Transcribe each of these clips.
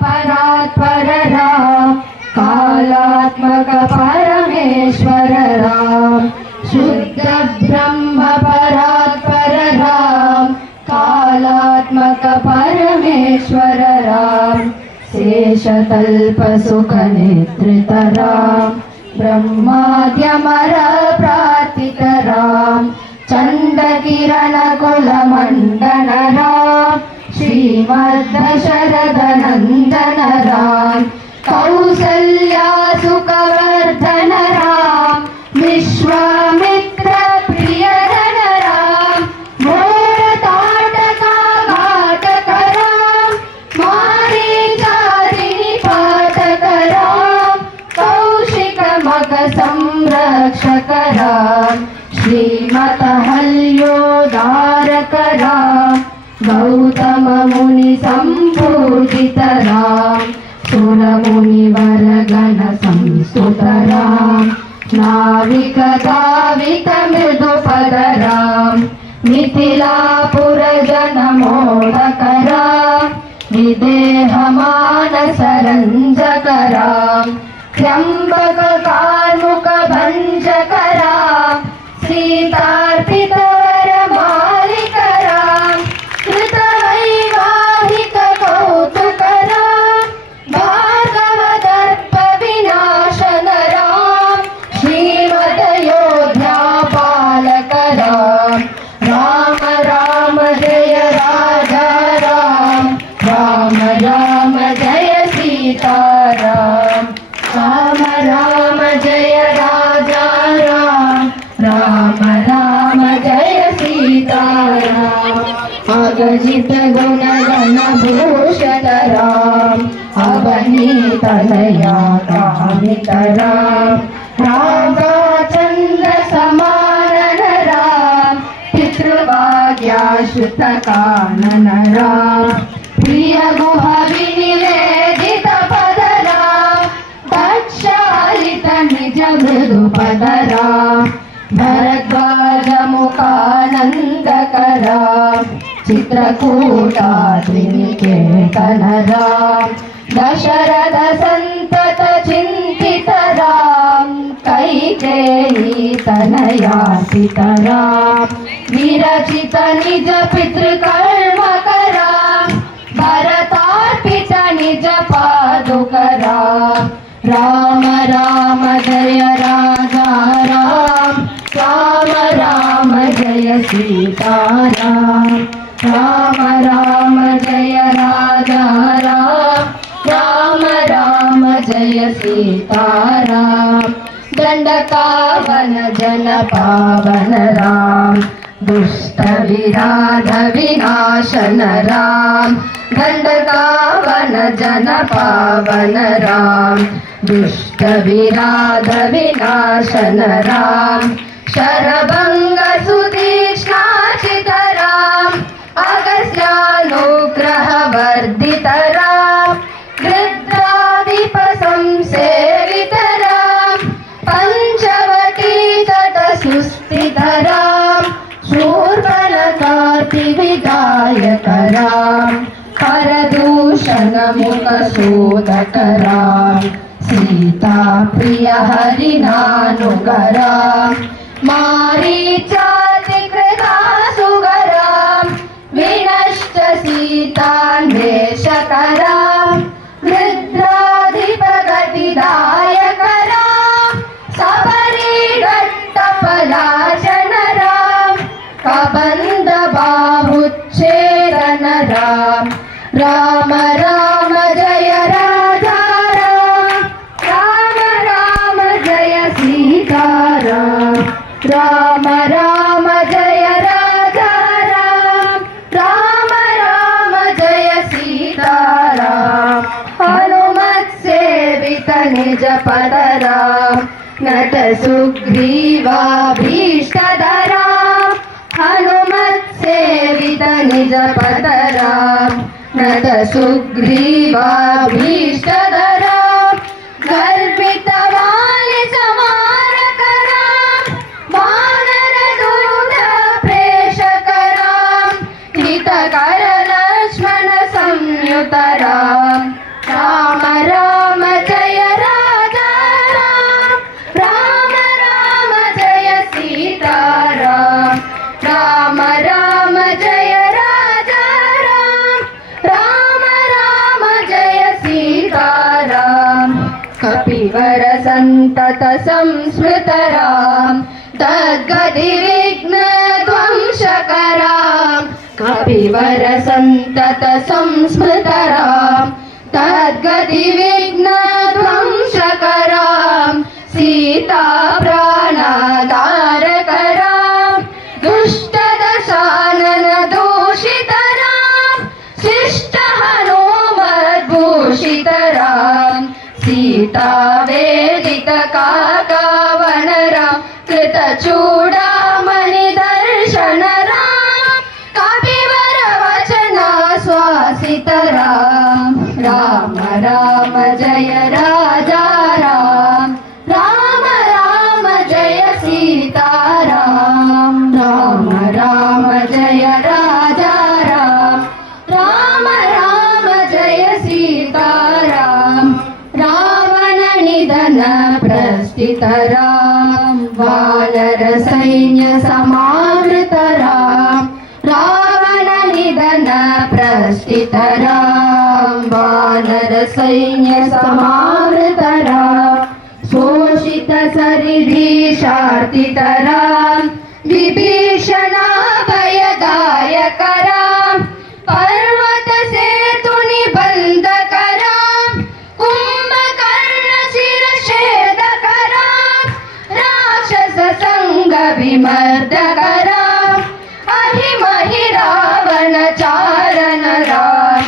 परात्पर राम कालात्मक परमेश्वर राम शुद्ध ब्रह्म परात्पर राम कालात्मक परमेश्वर राम शेषतल्प सुख निद्रित राम ब्रह्माद्यमर प्रार्थित राम चंड किरण कुल मंडन राम श्रीमद्दशरथ नंदन राम कौसल्या सुखवर्धन राम विश्वामित्र प्रियधन राम घोर ताटका घातक राम मारीचादि निपातक राम कौशिक मग संरक्षक राम श्रीमत हल्योदारक राम गौतम मुनि संपूजित राम सुर मुनिवर गण संस्तुत राम नाविक दावित मृदुपद राम मिथिलापुर जन मोदक राम विदेह मानस रंजक राम त्र्यंबक कार्मुक भंजक राम सीतार्पित वर मालिक राम कृत वैवाहिक कौतुक राम भार्गव दर्प विनाशन राम श्रीमद योध्या पालक राम राम राम जय राजा राम राम राम जय सीताराम राम राम जय राजा राम राम राम जय सीताराम अगजित गुण गण भूषण राम अवनीत तनया कामित राम राधा चंद्र समानन राम पितृभाग्याश्रित कानन राम प्रिय गुह विनिवेदित पद राम दक्षालित निज मृदु पद राम भरद्वाज मुखानंदक राम चित्रकूटाद्रिनिकेतन राम दशरथ संतत चिंतित राम कैकेयी तनयार्पित राम विरचित निज पितृकर्मक राम भरतार्पित निज पादुक राम राम राम जय राजा राम राम राम जय सीताराम राम राम जय राजा राम राम राम जय सीताराम दंडकावन जन पावन राम दुष्ट विराध विनाशन राम दंडकावन जन पावन राम दुष्ट विराध विनाशन राम शरभंग सुतीक्ष्णाचित राम अगस्त्यानुग्रह वर्धित राम गृध्राधिप संसेवित राम पंचवटी तट सुस्थित राम शूर्पणखाति विधायक राम करदूषण मुख शोधक राम सीता प्रिय हरिनानुग राम मारीचाति कृतासुग राम विनष्ट सीतान्वेषक राम गृध्राधिप गतिदायक राम सबरी घट्ट पलाशन राम कबंध बाहुच्छेदन राम राम राम जय राजा राम राम राम जय सीताराम राम राम जय राजा राम राम राम जय सीताराम हनुमत सेवित निज पद राम नट सुग्रीवाभीष्टद राम हनुमत सेवित निज पद राम नट सुग्रीवाभीष्टद राम गर्भित वाली समारक राम वानर दूत प्रेषक राम हितकर लक्ष्मण संयुत राम सन्तत संस्मृतरां तद्गतिविघ्नध्वंसकरां कपिवर सन्तत संस्मृतरां तद्गतिविघ्नध्वंसकरां सीता प्राणदारकरां दुष्टदशानन दूषितरां शिष्टहनुमद्भूषितरां सीता वेदित काकावनरां कृतचूडामणि दर्शनरां कपिवर वचना स्वासितरां राम राम जय राजा राम राम राम जय सीताराम राम राम जय राजा राम राम राम जय सीताराम रावण निधन प्रस्थितरां वानर सैन्य समावृतरां रावण निधन प्रस्थितरां वानर सैन्य समावृतरां शोषित सरिधीशार्तितरां विभीषणाभयदायकरां पर्वत सेतु निबन्धकरां कुम्भकर्ण शिरच्छेदकरां राक्षस संग विमर्दकरां अहिमहि रावण चारणरां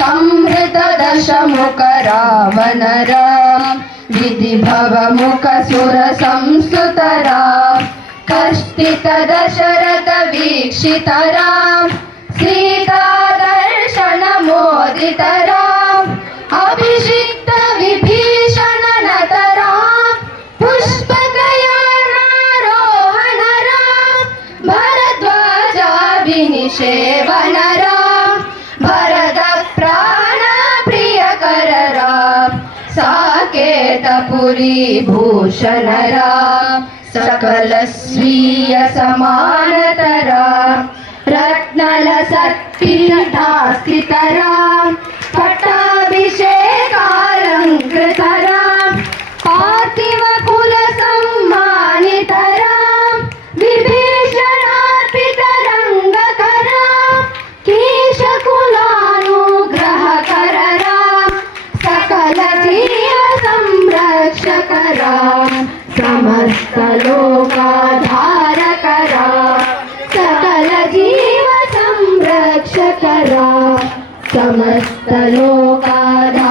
संहृत दशमुख रावणरां विधिभव मुख सुर संस्तुतरां कष्टित दशरथ वीक्षितरां सीता दर्शन मोदितरां अभिषिक्त विभीषण नतरां पुष्पकयानारोहणरां भरद्वाजाभिनिषेवनरां भरत प्राण प्रियकररां साकेतपुरी भूषणरां सकल स्वीय समानतरां रत्नलसत्पीठास्थितरां पट्टाभिषेकालङ्कृतरां पार्थिवकुलसम्मानितरां विभीषणार्पितरङ्गकरां केशकुलानुग्रहकररां सकल जीव संरक्षकरां समस्त लोकाधारकरां सकल जीव संरक्षकरां समस्त लोकाधारकरां